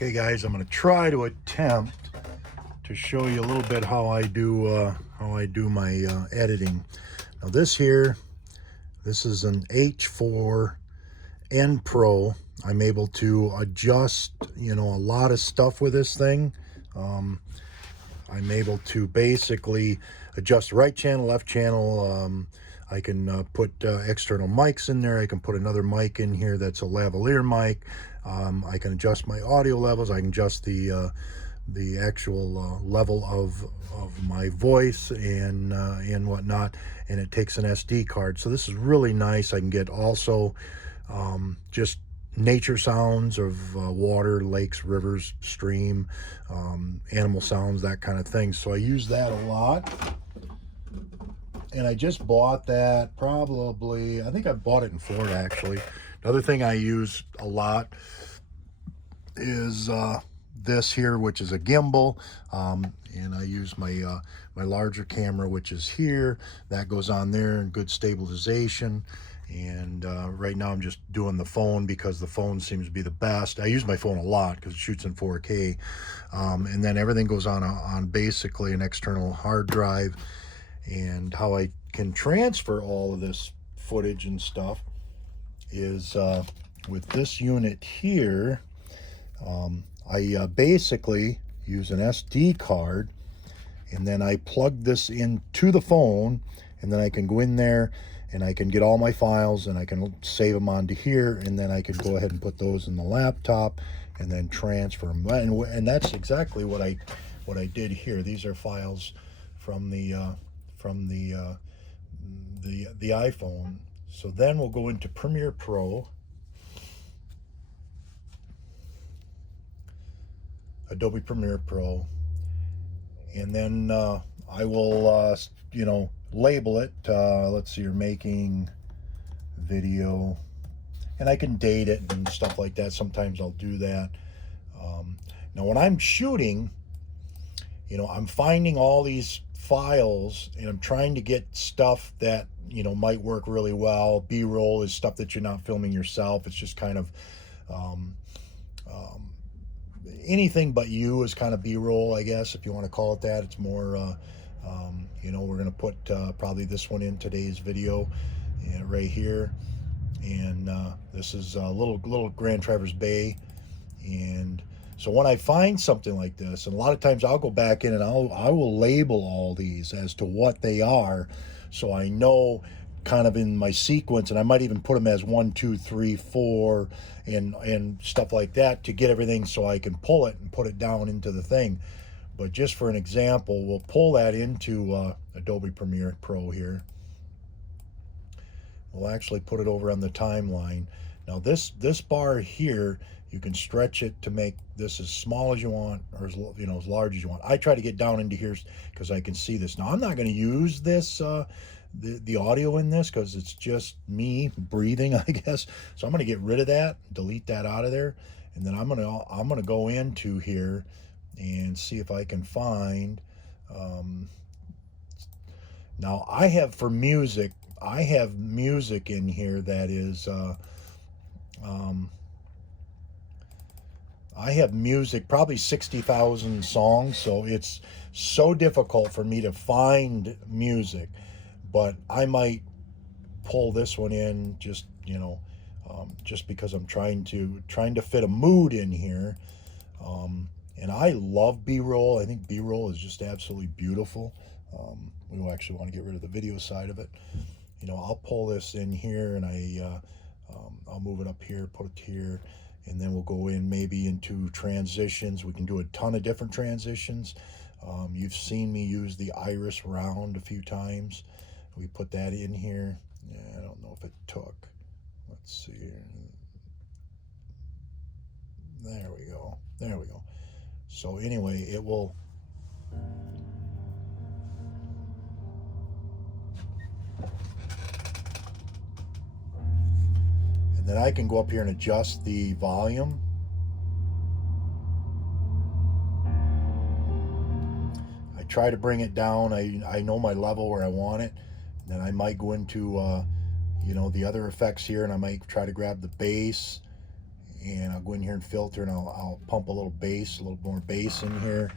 Okay guys, I'm going to try to attempt to show you a little bit how I do my editing. Now this is an H4N Pro. I'm able to adjust, a lot of stuff with this thing. I'm able to basically adjust right channel, left channel. I can put external mics in there. I can put another mic in here that's a lavalier mic. I can adjust my audio levels. I can adjust the actual level of my voice and whatnot, and it takes an SD card. So this is really nice. I can get also just nature sounds of water, lakes, rivers, stream, animal sounds, that kind of thing. So I use that a lot. And I just bought that probably, I think I bought it in Florida actually. Another thing I use a lot is this here, which is a gimbal, and I use my my larger camera, which is here. That goes on there, and good stabilization. And right now I'm just doing the phone because the phone seems to be the best. I use my phone a lot because it shoots in 4K, and then everything goes on basically an external hard drive. And how I can transfer all of this footage and stuff is with this unit here. I basically use an SD card, and then I plug this into the phone, and then I can go in there and I can get all my files and I can save them onto here, and then I can go ahead and put those in the laptop and then transfer them. And that's exactly what I did here. These are files from the iPhone. So then we'll go into Premiere Pro, Adobe Premiere Pro, and then I will label it. Let's see, you're making video, and I can date it and stuff like that. Sometimes I'll do that. Now when I'm shooting, I'm finding all these files and I'm trying to get stuff that might work really well. B-roll is stuff that you're not filming yourself. It's just kind of anything but you is kind of B-roll, I guess, if you want to call it that. It's more we're going to put probably this one in today's video, right here. And this is a little Grand Traverse Bay. And so when I find something like this, and a lot of times I'll go back in and I will label all these as to what they are, so I know kind of in my sequence, and I might even put them as 1, 2, 3, 4, and stuff like that to get everything, so I can pull it and put it down into the thing. But just for an example, we'll pull that into Adobe Premiere Pro here. We'll actually put it over on the timeline. Now this bar here, you can stretch it to make this as small as you want, or as large as you want. I try to get down into here because I can see this. Now I'm not going to use this the audio in this because it's just me breathing, I guess. So I'm going to get rid of that, delete that out of there, and then I'm going to go into here and see if I can find. Now I have for music. I have music in here that is. I have music, probably 60,000 songs, so it's so difficult for me to find music. But I might pull this one in just because I'm trying to fit a mood in here. And I love B-roll. I think B-roll is just absolutely beautiful. We will actually want to get rid of the video side of it. I'll pull this in here, and I'll move it up here, put it here, and then we'll go in maybe into transitions. We can do a ton of different transitions. You've seen me use the iris round a few times. We put that in here. I don't know if it took. Let's see here. There we go. There we go. So anyway, it will. And then I can go up here and adjust the volume. I try to bring it down. I know my level where I want it. And then I might go into the other effects here, and I might try to grab the bass, and I'll go in here and filter, and I'll pump a little bass, a little more bass in here.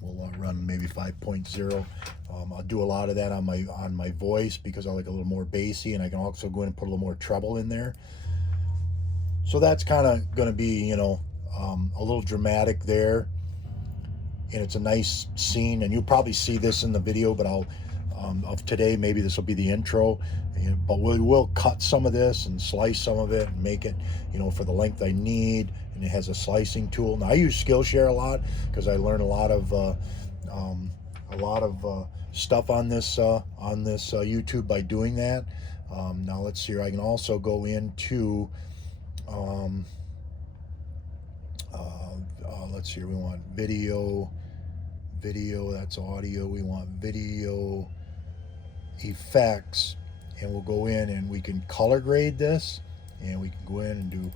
We'll run maybe 5.0. I'll do a lot of that on my voice because I like a little more bassy, and I can also go in and put a little more treble in there. So that's kind of going to be, you know, a little dramatic there, and it's a nice scene. And you'll probably see this in the video, but I'll of today, maybe this will be the intro. But we will cut some of this and slice some of it and make it, you know, for the length I need. And it has a slicing tool. Now I use Skillshare a lot because I learn a lot of stuff on this YouTube by doing that. Now let's see here. I can also go into let's see here. We want video, that's audio. We want video effects, and we'll go in and we can color grade this, and we can go in and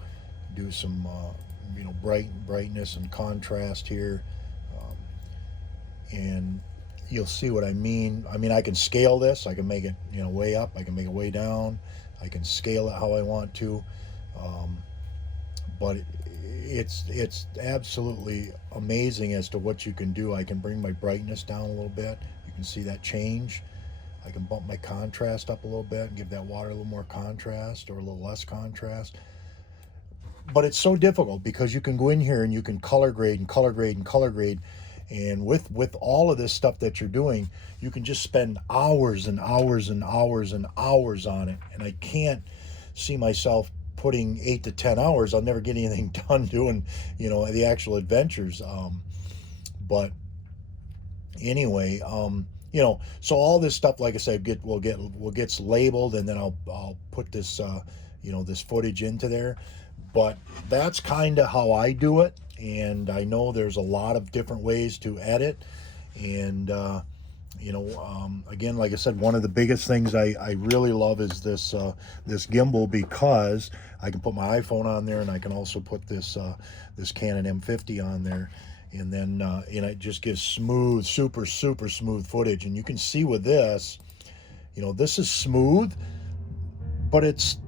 do some you know, brightness and contrast here, and you'll see what I mean. I can scale this. I can make it, you know, way up. I can make it way down. I can scale it how I want to, but it's absolutely amazing as to what you can do. I can bring my brightness down a little bit. You can see that change. I can bump my contrast up a little bit and give that water a little more contrast or a little less contrast. But it's so difficult because you can go in here and you can color grade and color grade and color grade. And with all of this stuff that you're doing, you can just spend hours and hours and hours and hours on it. And I can't see myself putting 8 to 10 hours. I'll never get anything done doing, you know, the actual adventures. But anyway, you know, so all this stuff, like I said, gets labeled, and then I'll put this, you know, this footage into there. But that's kind of how I do it. And I know there's a lot of different ways to edit. And, you know, again, like I said, one of the biggest things I really love is this this gimbal, because I can put my iPhone on there, and I can also put this this Canon M50 on there. And then it just gives smooth, super smooth footage. And you can see with this, you know, this is smooth, but it's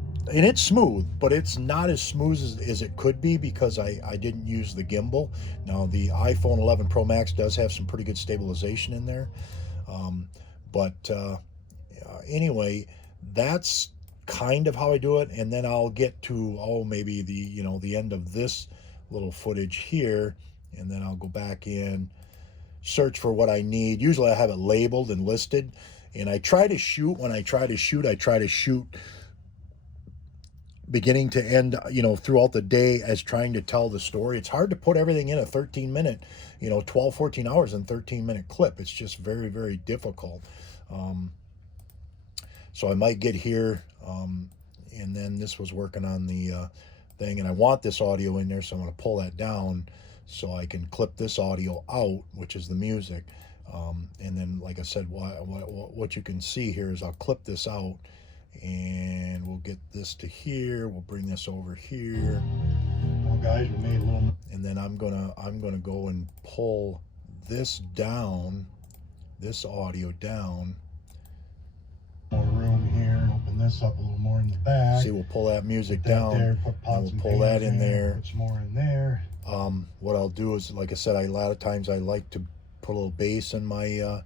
smooth, but it's not as smooth as it could be because I didn't use the gimbal. Now the iPhone 11 Pro Max does have some pretty good stabilization in there. Anyway, that's kind of how I do it. And then I'll get to, maybe the end of this little footage here. And then I'll go back in, search for what I need. Usually I have it labeled and listed. And I try to shoot, I try to shoot beginning to end, you know, throughout the day as trying to tell the story. It's hard to put everything in a 13-minute, you know, 12, 14 hours in 13-minute clip. It's just very, very difficult. So I might get here, and then this was working on the thing, and I want this audio in there, so I'm going to pull that down so I can clip this audio out, which is the music. And then, like I said, what you can see here is I'll clip this out, and we'll get this to here. We'll bring this over here. Well, guys, we made a little. And then I'm gonna go and pull this down, this audio down. More room here. Open this up a little more in the back. See, we'll pull that music down. There, and we'll pull that in there. Put some more in there. What I'll do is, like I said, a lot of times I like to put a little bass in my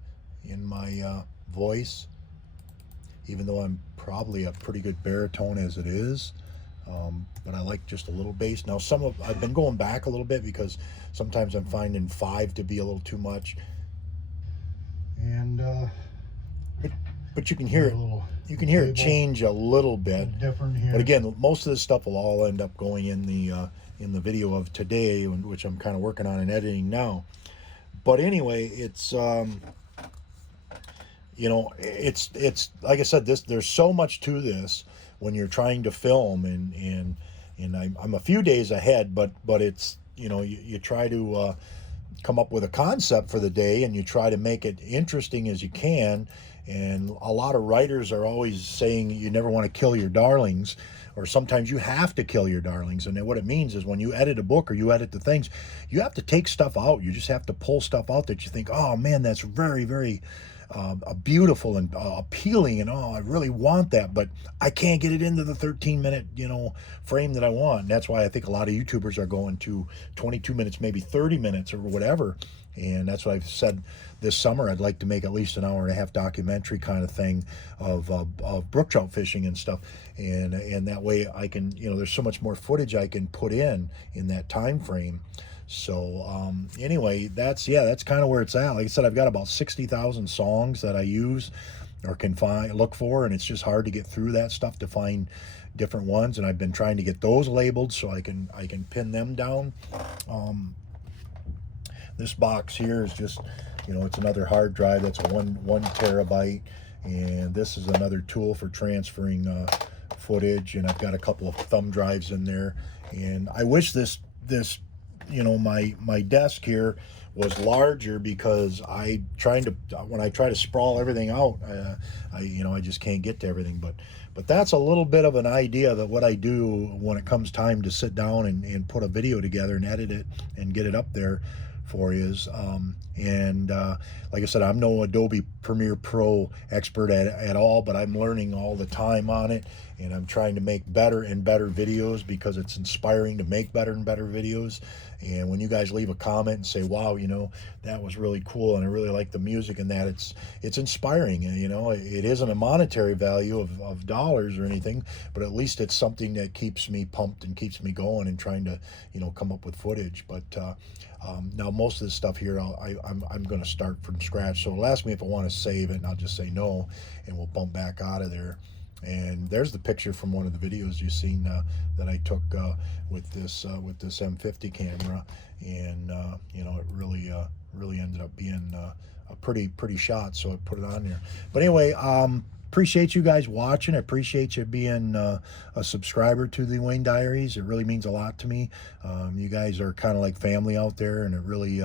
voice, even though I'm probably a pretty good baritone as it is. But I like just a little bass. Now I've been going back a little bit because sometimes I'm finding 5 to be a little too much. And but you can hear it. You can hear it change a little bit. Different here. But again, most of this stuff will all end up going in the video of today, which I'm kind of working on and editing now. But anyway, it's you know, it's like I said, there's so much to this when you're trying to film, and I'm a few days ahead, but it's, you know, you try to come up with a concept for the day, and you try to make it interesting as you can. And a lot of writers are always saying you never want to kill your darlings, or sometimes you have to kill your darlings. And what it means is when you edit a book or you edit the things, you have to take stuff out. You just have to pull stuff out that you think, oh man, that's very, very beautiful and appealing, and oh, I really want that, but I can't get it into the 13-minute, frame that I want. And that's why I think a lot of YouTubers are going to 22 minutes, maybe 30 minutes or whatever. And that's what I've said this summer. I'd like to make at least an hour and a half documentary kind of thing of brook trout fishing and stuff. And that way I can, there's so much more footage I can put in that time frame. So anyway, that's kind of where it's at. Like I said, I've got about 60,000 songs that I use or can look for, and it's just hard to get through that stuff to find different ones. And I've been trying to get those labeled so I can pin them down. This box here is just, it's another hard drive. That's a one terabyte, and this is another tool for transferring footage. And I've got a couple of thumb drives in there. And I wish this my desk here was larger, because when I try to sprawl everything out, I just can't get to everything. But that's a little bit of an idea that what I do when it comes time to sit down and put a video together and edit it and get it up there for you. Like I said, I'm no Adobe Premiere Pro expert at all, but I'm learning all the time on it, and I'm trying to make better and better videos, because it's inspiring to make better and better videos. And when you guys leave a comment and say, wow, that was really cool, and I really like the music and that, it's inspiring. And it isn't a monetary value of dollars or anything, but at least it's something that keeps me pumped and keeps me going and trying to come up with footage. But now most of this stuff here I'm going to start from scratch, so it'll ask me if I want to save it, and I'll just say no, and we'll bump back out of there. And there's the picture from one of the videos you've seen that I took with this M50 camera, and it really ended up being a pretty shot, so I put it on there. But anyway, appreciate you guys watching. I appreciate you being a subscriber to the Wayne Diaries. It really means a lot to me. You guys are kind of like family out there, and it really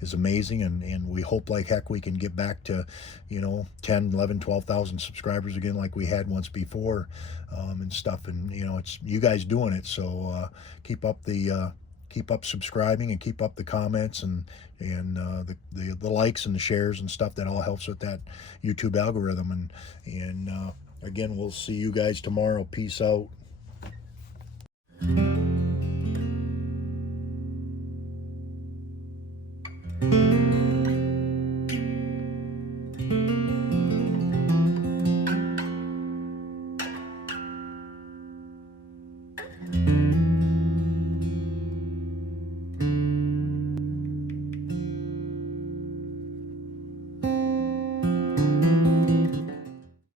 is amazing. And we hope like heck we can get back to 10, 11, 12,000 subscribers again, like we had once before, and stuff. And it's you guys doing it, so keep up subscribing, and keep up the comments and the likes and the shares and stuff. That all helps with that YouTube algorithm. And again, we'll see you guys tomorrow. Peace out.